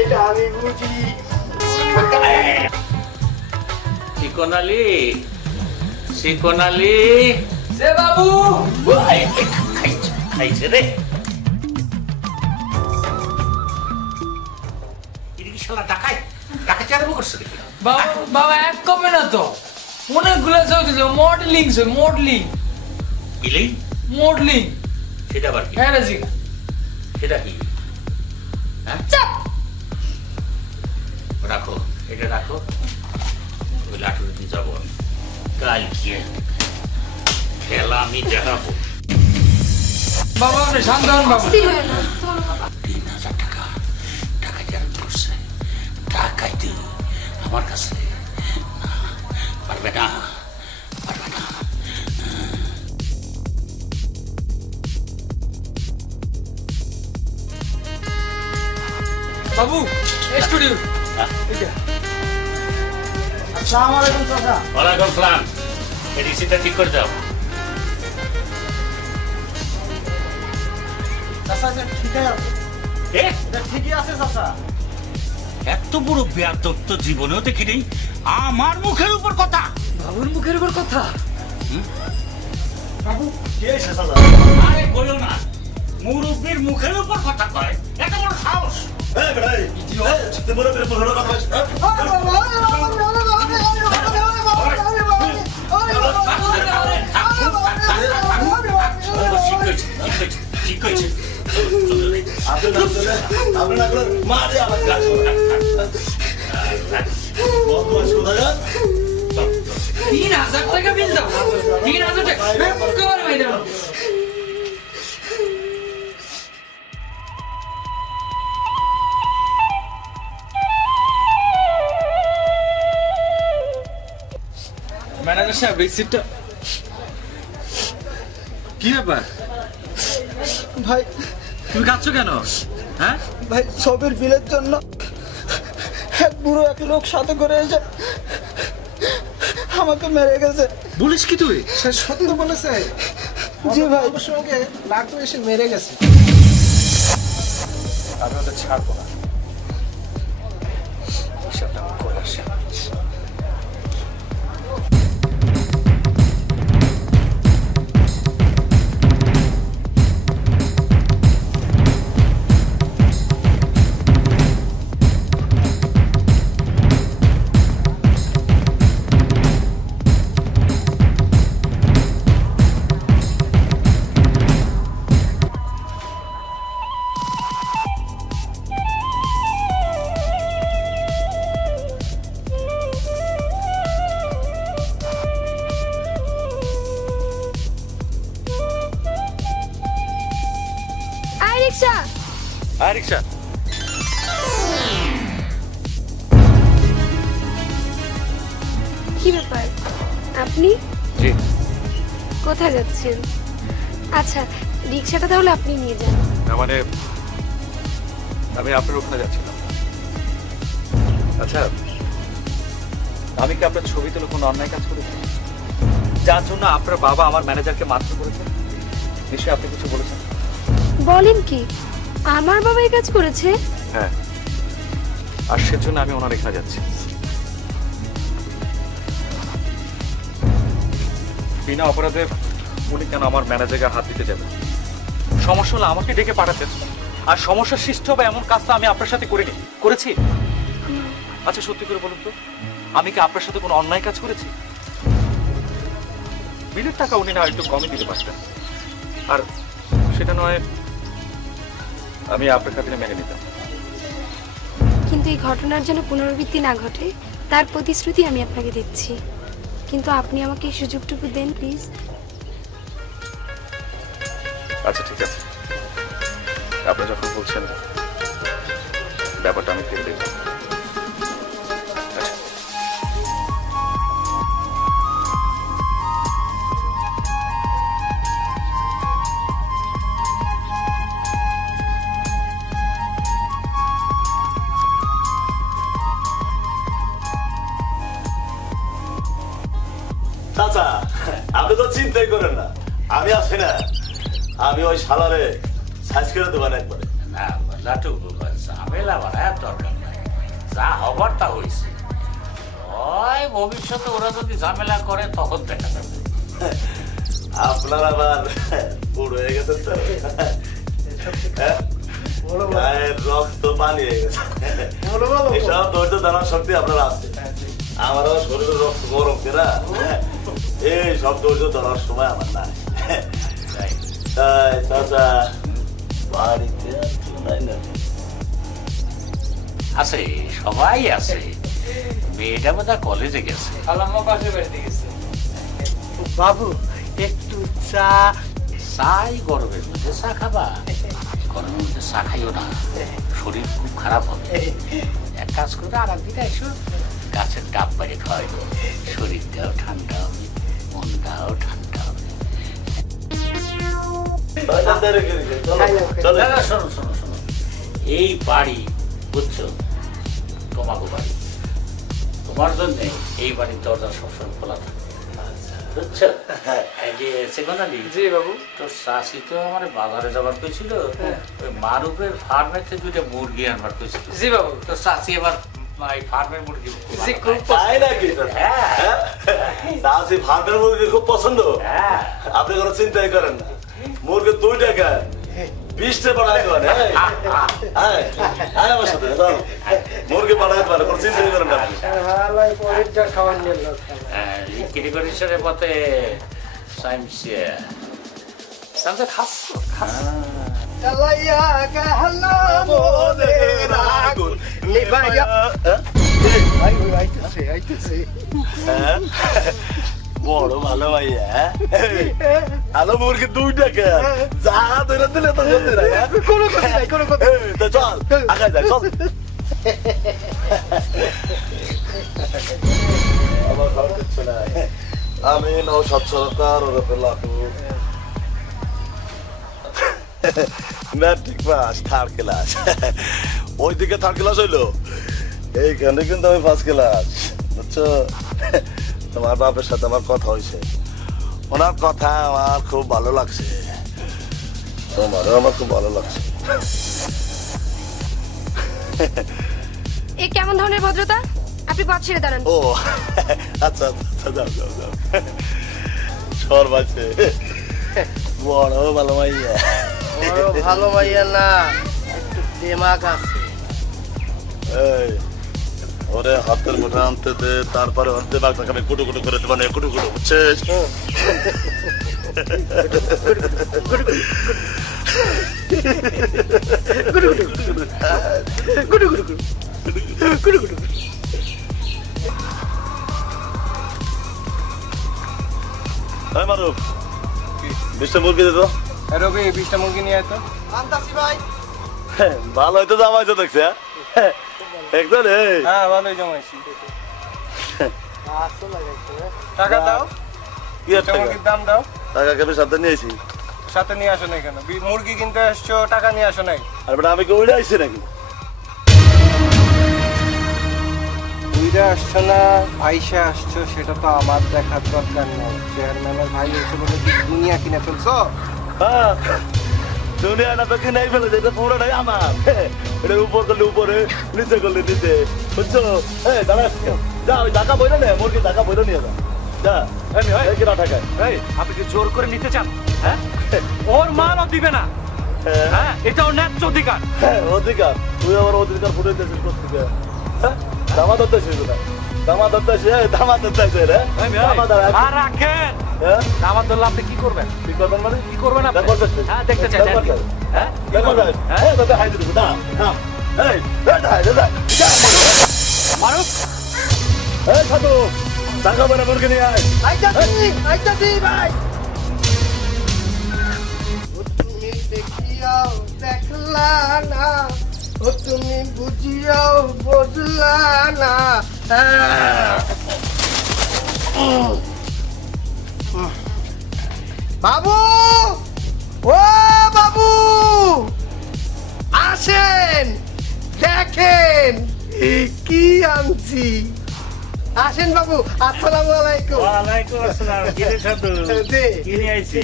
এটা আমি বুঝি। শিকোনালি শিকোনালি সে বাবু খাইছে রে। এদিকে শালা ডাকাতি আরম্ভ করছে দেখি। বাবা বাবা এক কমে না তো অনেকগুলো চলছিল মডেলিং মডেলিং ইলেই মডেলিং সেটা আবার কি? হ্যাঁ রাজি সেটা কি? হ্যাঁ রাখো, এটা রাখো। ওই লাঠুর দিয়ে যাবো আমি কালকে খেলা আমি দেখাবো। বাবা আপনি শান্ত হন বাবা। 3000 টাকা ডাকাতি আরম্ভ করছে। ডাকাইতে আমার কাছে না, পারবে না পারবে না। বাবু স্টুডিও আসসালামু আলাইকুম চাচা। ওয়ালাইকুম সালাম। এই রিসিটটা ঠিক করে দাও। চাচা ঠিকই আছে, এটা ঠিকই আছে চাচা। এত বড় বেয়াদব তো জীবনেও দেখি নেই। আমার মুখের উপর কথা। বাবুর মুখের উপর কথা। বাবু কি হয়েছে চাচা? আরে বলো না, মুরব্বীর মুখের উপর কথা কয়, এত বড় সাহস। এই বেটা এই তুই মুরব্বির উপর কথা কইছ। ঠিক হয়েছে। আপনার মারে আমার কাজ 3000 টাকা বিল দাও 3000 টাকা কর ভাই দাও। ম্যানেজার সাহেব রিসিপ্টটা কি ব্যাপার? ভাই তুমি কাঁদছো কেন? হ্যাঁ ভাই সবের বিলের জন্য এক বুড়ো এক লোক সাথে করে এসে আমাকে মেরে গেছে। বলিস কি তুই? সে সত্য বলেছে। জি ভাই, সঙ্গে লাটু এসে মেরে গেছে। আমি ওদের ছাড়বো না। হিসাবটা আমি করে আসি। রিক্সা কি ব্যাপার আপনি জি কোথায় যাচ্ছেন? আচ্ছা রিক্সাটা তাহলে আপনি নিয়ে যান। না মানে আমি আপনার ওখানে যাচ্ছিলাম। আচ্ছা আমি কি আপনার ছবি তুলে কোনো অন্যায় কাজ করেছি যার জন্য আপনার বাবা আমার ম্যানেজারকে মারধর করেছে? নিশ্চয়ই আপনি কিছু বলেছেন। বলেন কি আমার বাবা এই কাজ করেছে? হ্যাঁ আর সেজন্য আমি ওনার এখানে যাচ্ছি। বিনা অপরাধে উনি কেন আমার ম্যানেজারকে হাত দিতে যাবেন? সমস্যা হলে আমাকে ডেকে পাঠাতেন। আর সমস্যা সৃষ্টি হবে এমন কাজটা আমি আপনার সাথে করিনি, করেছি? আচ্ছা সত্যি করে বলুন তো আমি কি আপনার সাথে কোনো অন্যায় কাজ করেছি? বিলের টাকা উনি না একটু কমই দিতে পারতেন, আর সেটা নয় আমি আপনার খাতিরে মেনে নিতাম। কিন্তু এই ঘটনার যেন পুনরাবৃত্তি না ঘটে তার প্রতিশ্রুতি আমি আপনাকে দিচ্ছি। কিন্তু আপনি আমাকে এই সুযোগটুকু দেন প্লিজ। আচ্ছা ঠিক আছে, আপনি যখন বলছেন ব্যাপারটা আমি ফেলে দেব। চাচা আপনি তো চিন্তাই করেন না, আমি আছি না। আমি ওই শালারে সাইজ করে দেবেন একবারে। না লাটু ঝামেলা ঝামেলা বাড়ায় দরকার নাই, যা হবার তা হয়েছে। ওই ভবিষ্যতে ওরা যদি ঝামেলা করে তখন দেখা যাবে। আপনার আবার বুড়ো হয়ে গেছেন তো, গায়ের রক্ত পানি হয়ে গেছে, এসব ধৈর্য ধারণ শক্তি আপনার আছে। আমার আবার শরীরের রক্ত গরম কিনা, এই সব ধৈর্য ধরার সময় আমার নাই। তাই চাচা বাড়িতে নাই না? আছে, সবাই আছে। মেয়েটা বোধহয় কলেজে গেছে। খালাম্মা পাশে বাড়িতে গেছে। বাবু একটু চা। চাই গরমের মধ্যে চা খাবা? গরমের মধ্যে চা খাইও না, শরীর খুব খারাপ হবে। এক কাজ করে আর একদিকে এসো, গাছের ডাব বাইরে খাওয়াই, শরীরটাও ঠান্ডা হবে, মনটাও ঠান্ডা হবে। চলো না, শোনো শোনো শোনো, এই বাড়ি বুঝছো, তোমাকে বাড়ি, তোমার জন্য এই বাড়ির দরজা সবসময় খোলা থাকে, বুঝছো? এই যে সেখানে জি বাবু। তোর শাশি তো আমার বাজারে যাবার কইছিল, ওই মারুফের ফার্মেতে দুইটা মুরগি আনবার কইছিল। জি বাবু। তোর শাশি এবার এই ফার্মের মুরগি জি খুব তাই নাকি? তাহলে ভাতের মুরগি খুব পছন্দ। হ্যাঁ, আপনি কোনো চিন্তাই করেন না, মুরগি 2 টাকা 20টা পাঠাই দেবেন। আমার সাথে মুরগি পাঠাই দেবেন, কোনো চিন্তাই করেন না। ক্রিকেটের পথে সাইমসিয়া সামনে খাচ্ছ খাচ্ছ। বড় ভালো ভাইয়া, আলো মুরগি 2 টাকা যা ধরে দিলে তো চলতে নাই। চল আগায় যাই, চল। আমার ভালো কিছু নাই, আমি নৌসাদ সরকার ওরফে লাটু, ম্যাট্রিক পাস, 3rd ক্লাস। ওইদিকে 3rd ক্লাস হইলো, এইখানে কিন্তু আমি 1st ক্লাস, বুঝছো? তোমার বাপের সাথে আমার কথা হয়েছে, ওনার কথা আমার খুব ভালো লাগছে, তোমারও আমার খুব ভালো লাগছে। এ কেমন ধরনের ভদ্রতা? আপনি পথ ছেড়ে দাঁড়ান। ও আচ্ছা আচ্ছা, যাও যাও যাও। সর্বাছে বড় ভালো মাইয়া। বড় ভালো ভাইয়া না, একটু দিমাগ আছে। এই ওরে হাতের মুঠে আনতে দে, তারপরে ওর দিমাগটাকে আমি কুটু কুটু করে দেবো, না কুটু কুটু, বুঝছিস? মারুফ 20টা মুরগি দে তো। রবি 20টা মুরগি নিয়ে আয় তো। আনতাছি ভাই। ভালো হয়তো জামাইছো দেখছে, একদম। হ্যাঁ ভালোই জমাইছি। টাকা দাও, কি আর টাকা? মুরগির দাম দাও। টাকা কেবে সাথে নিয়েছি? সাথে নিয়ে আসো নাই কেন? মুরগি কিনতে আসছো, টাকা নিয়ে আসো নাই? আর বেটা আমি কি উড়ে আইছি নাকি? উইরা আসছো না আইসা আসছো, সেটা তো আমার দেখার দরকার নাই। চেয়ারম্যানের ভাই এসে বলে কি দুনিয়া কিনে ফেলছো? হ্যাঁ, দুনিয়া না তো কিনাই ফেলেছে, এটা পুরোটাই আমার। এটা উপর করলে উপরে, নিচে করলে নিচে, বুঝছো? এই দাঁড়া, যা ওই টাকা বইলে নে, মুরগি টাকা বইলে নিয়ে যা, যা। এই কিনা টাকায়? এই আপনি কি জোর করে নিতে চান? হ্যাঁ, ওর মানও দিবে না। হ্যাঁ, এটা ওর ন্যায্য অধিকার। অধিকার? তুই আমার অধিকার ফুটে দিয়েছিস কোথেকে? হ্যাঁ, দামা ধরতে ছিল না, দামা ধরতে দামা ধরতে রে, দামা ধরা। আর রাখেন, হ্যাঁ, আমার ধরলে আপনি কি করবেন? কি করবেন মানে? কি করবেন আপনি? দেখো চাচ্ছি। হ্যাঁ, দেখতে চাই। হ্যাঁ, দেখো চাই। হ্যাঁ, তোকে হাই দিবি, দাঁড়া, দাঁড়া। এই, হাই দে, মারুফ, এই সাধু, টাকা বলে মুরগি নিয়ে আয়। আইতাছি ভাই। তুমি দেখিয়াও দেখলা না, ও তুমি বুঝিয়াও বুঝলা না। বাবু, ও বাবু, আসেন দেখেন কি আনছি। আসেন বাবু, আসসালামু আলাইকুম। ওয়ালাইকুম আসসালাম। কি রে সাধু? জি। কি নিয়ে আইছি?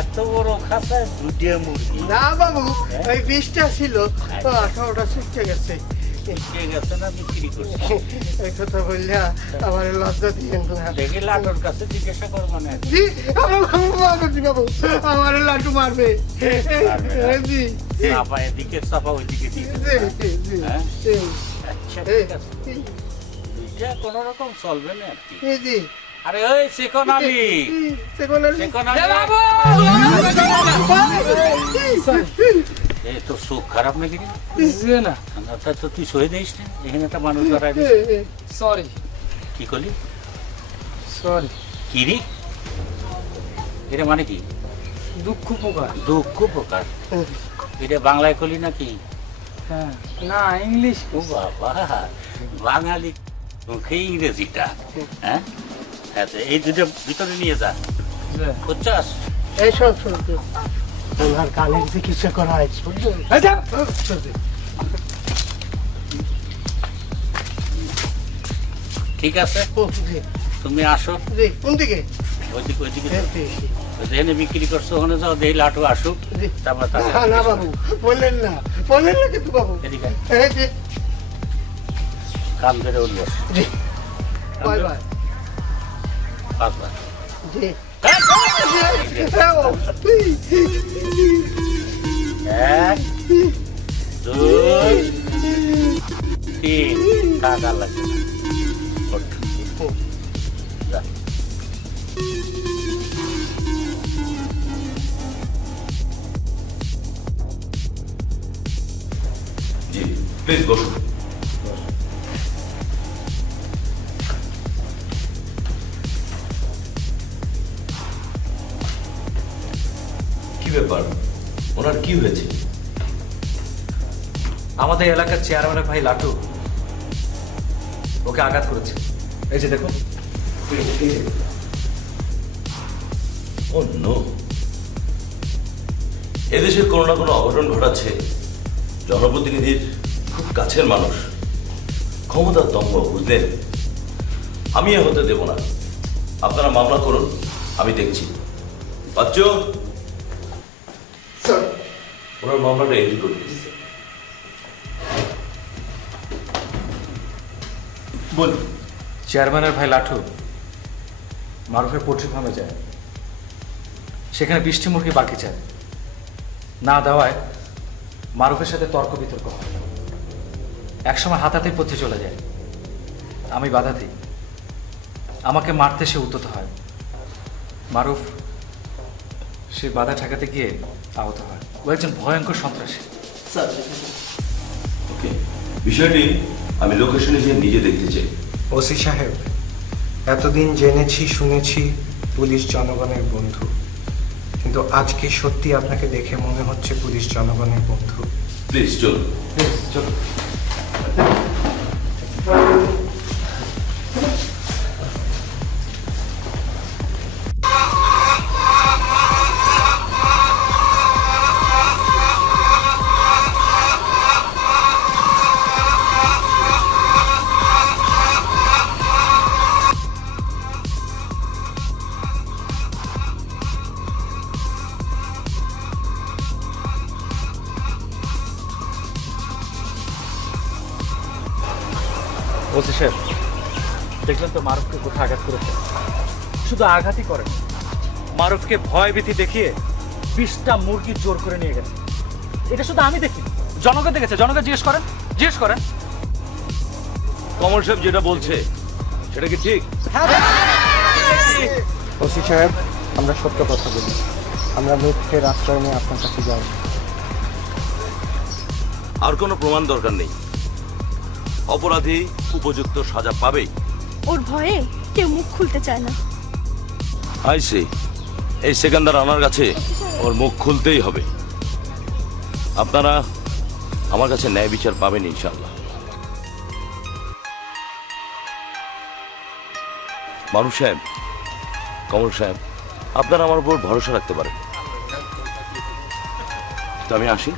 এত বড় খাঁচায় দুটিয়া মুরগি না বাবু ওই 20টা ছিল 18টা শিখতে গেছে কে গেছে না বিক্রি করছে এই কথা বললে আমার লজ্জা দিয়েন না দেখি লাটুর কাছে জিজ্ঞাসা করবো না জি বাবু আমার লাটু মারবে জি চাপা এদিকে চাপা ওইদিকে দিকে হ্যাঁ? আচ্ছা ঠিক আছে দুইটা কোন রকম চলবে না আর কি জি আরে ওই সেকন আলী সেকন আলী এই তোর চোখ খারাপ নাকি রে? না তা তো তুই সয়ে দিস না এখানে একটা মানুষ ধরাই দিস সরি কি করলি সরি কি রে এটা মানে কি দুঃখ প্রকার দুঃখ প্রকার এটা বাংলায় করলি নাকি হ্যাঁ না ইংলিশ ও বাবা বাঙালি মুখে ইংরেজিটা হ্যাঁ আচ্ছা এই দুটো ভিতরে নিয়ে যা বুঝছাস এই সব শুনতে ওনার কানের চিকিৎসা করা হয়েছে বুঝলেন ঠিক আছে তুমি আসো জি কোন দিকে ওইদিকে ওইদিকে যেখানে বিক্রি করছো ওখানে যাও দেই লাটু আসুক তারপর না বাবু বললেন না কিন্তু বাবু এদিকে এই যে কান ধরে উঠবো জি বাই বাই 5 বার জি এক দুই তিন কাদা লাগবে না ওঠ। যা। জি প্লিজ বসুন। কি ব্যাপার, ওনার কি হয়েছে? আমাদের এলাকার চেয়ারম্যানের ভাই লাটু ওকে আঘাত করেছে। এই যে দেখুন। ও নো, এদেশের কোনো না কোনো অঘটন ঘটাচ্ছে জনপ্রতিনিধির খুব কাছের মানুষ, ক্ষমতার দম্ভ, বুঝলেন? আমি এ হতে দেব না। আপনারা মামলা করুন, আমি দেখছি। বাচ্চু, ওনার মামলাটা এন্ট্রি করে দিন। বলুন। চেয়ারম্যানের ভাই লাটু মারুফের পোল্ট্রি ফার্মে যায়, সেখানে 20টি মুরগি বাকি চায়, না দেওয়ায় মারুফের সাথে তর্ক বিতর্ক হয়, একসময় হাতাহাতির পথে চলে যায়। আমি বাধা দিই, আমাকে মারতে সে উদ্যত হয়। মারুফ সে বাধা ঠেকাতে গিয়ে আহত হয়। ও একজন ভয়ঙ্কর সন্ত্রাসী। ওকে, বিষয়টি আমি লোকেশনে গিয়ে নিজে দেখতে চাই। ওসি সাহেব, এতদিন জেনেছি শুনেছি পুলিশ জনগণের বন্ধু, কিন্তু আজকে সত্যি আপনাকে দেখে মনে হচ্ছে পুলিশ জনগণের বন্ধু। প্লিজ চলুন। চলো। ওসি সাহেব, দেখলেন তো মারুফকে কোথায় আঘাত করেছে? শুধু আঘাতই করেন, মারুফকে ভয় ভীতি দেখিয়ে 20টা মুরগি জোর করে নিয়ে গেছে। এটা শুধু আমি দেখি, জনগণ দেখেছে। জনগণ জিজ্ঞেস করেন। কমল সাহেব যেটা বলছে সেটা কি ঠিক? ওসি সাহেব, আমরা সত্য কথা বলি, আমরা মিথ্যের আশ্রয় নিয়ে আপনার কাছে যাই। আর কোনো প্রমাণ দরকার নেই, অপরাধী উপযুক্ত সাজা পাবেই। ওর ভয়ে কেউ মুখ খুলতে চায় না। আইসি, এই সেকেন্দার আমার কাছে ওর মুখ খুলতেই হবে। আপনারা আমার কাছে ন্যায় বিচার পাবেন ইনশাআল্লাহ। মানুষ সাহেব, কমল সাহেব, আপনারা আমার উপর ভরসা রাখতে পারেন। তো আমি আসি।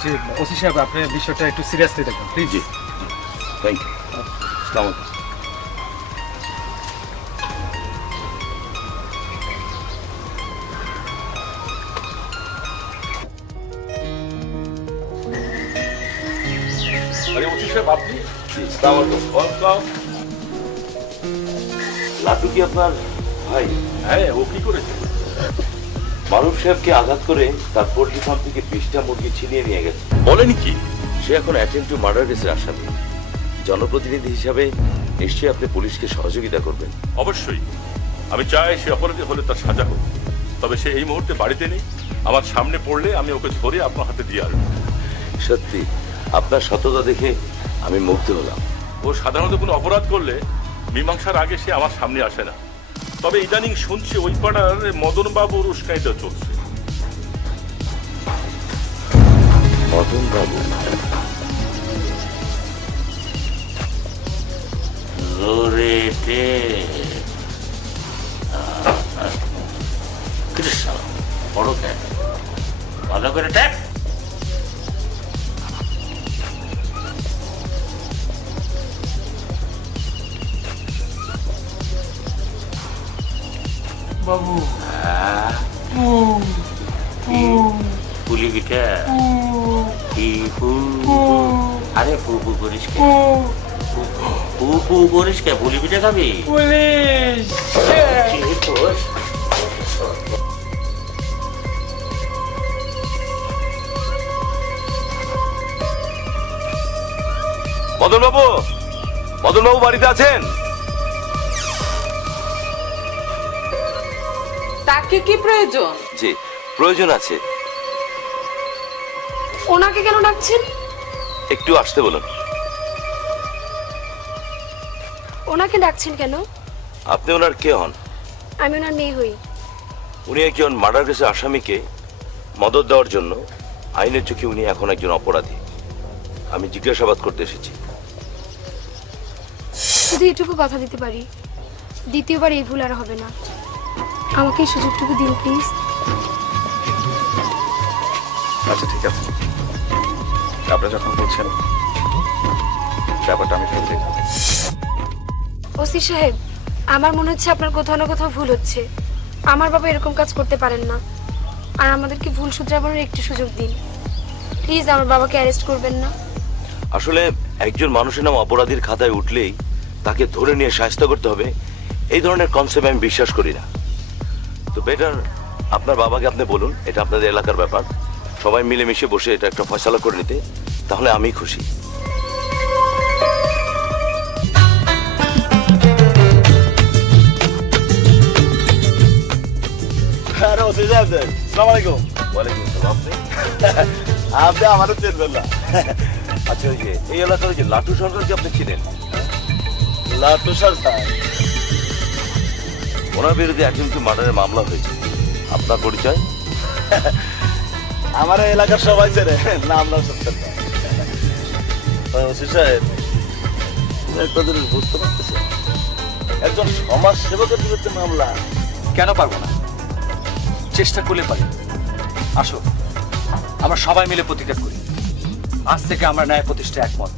জি ওসি সাহেব, আপনি বিষয়টা একটু সিরিয়াসলি দেখবেন প্লিজ। G, thank you. আসসালামু আলাইকুম। আরে ওসি সাহেব আপনি? ওয়েলকাম। লাটু কি আপনার ভাই? হ্যাঁ, ও কি করেছে? মারুফ সাহেবকে আঘাত করে তার পোল্ট্রি ফার্ম থেকে 20টা মুরগি ছিনিয়ে নিয়ে গেছে। বলেন কি? সে এখন অ্যাটেম্প টু মার্ডার কেসের আসামি। জনপ্রতিনিধি হিসাবে নিশ্চয়ই আপনি পুলিশকে সহযোগিতা করবেন। অবশ্যই, আমি চাই সে অপরাধী হলে তার সাজা হোক। তবে সে এই মুহূর্তে বাড়িতে নেই। আমার সামনে পড়লে আমি ওকে ধরে আপনার হাতে দিয়ে আসবো। সত্যি আপনার সততা দেখে আমি মুগ্ধ হলাম। ও সাধারণত কোনো অপরাধ করলে মীমাংসার আগে সে আমার সামনে আসে না। তবে ইদানিং শুনছি ওই পাড়ার মদন বাবুর উস্কানিতে চলছে। মদন বাবু? বড় ট্যাপ ভালো করে ট্যাপ। বাবু পুলি পিঠা কি পু? আরে পু পু করিস কে? পু পু করিস কে? পুলি পিঠা খাবি? পুলিশ! মদন বাবু, মদন বাবু বাড়িতে আছেন? তাকে কি প্রয়োজন? জি, প্রয়োজন আছে। ওনাকে কেন ডাকছেন? একটু আসতে বলুন। ওনাকে ডাকছেন কেন? আপনি ওনার কে হন? আমি ওনার মেয়ে হই। উনি একজন মার্ডার কেসের আসামিকে মদত দেওয়ার জন্য আইনের চোখে উনি এখন একজন অপরাধী। আমি জিজ্ঞাসাবাদ করতে এসেছি। শুধু এটুকু কথা দিতে পারি, দ্বিতীয়বার এই ভুল আর হবে না। আমাকে এই সুযোগটুকু দিন প্লিজ। আচ্ছা ঠিক আছে, আপনি যখন বলছেন ব্যাপারটা আমি ভেবে দেখব। ওসি সাহেব, আমার মনে হচ্ছে আপনার কোথাও না কোথাও ভুল হচ্ছে। আমার বাবা এরকম কাজ করতে পারেন না, আর আমাদেরকে ভুল শুধরানোর একটু সুযোগ দিন প্লিজ। আমার বাবাকে অ্যারেস্ট করবেন না। আসলে একজন মানুষের নাম অপরাধীর খাতায় উঠলেই তাকে ধরে নিয়ে শাস্তি করতে হবে, এই ধরনের কনসেপ্ট আমি বিশ্বাস করি না। তো বেটার আপনার বাবাকে আপনি বলুন, এটা আপনাদের এলাকার ব্যাপার, সবাই মিলেমিশে বসে এটা একটা ফয়সালা করে নিতে, তাহলে আমি খুশি। আপনি আমারও চেনবেন না। আচ্ছা, ওই যে এই এলাকার যে লাটু সরকারকে আপনি চিনেন? লাটু সরকার? ওনার বিরুদ্ধে একজনকে মার্ডারের মামলা হয়েছে, আপনার পরিচয়? আমার এলাকার সবাই চেনে, নাম না সত্য। ওসি সাহেব, একটা জিনিস বুঝতে পারতেছে, একজন সমাজ সেবকের বিরুদ্ধে মামলা। কেন পারবো না? চেষ্টা করলে পারি। আসো, আমরা সবাই মিলে প্রতিকার করি। আজ থেকে আমরা ন্যায় প্রতিষ্ঠায় একমত।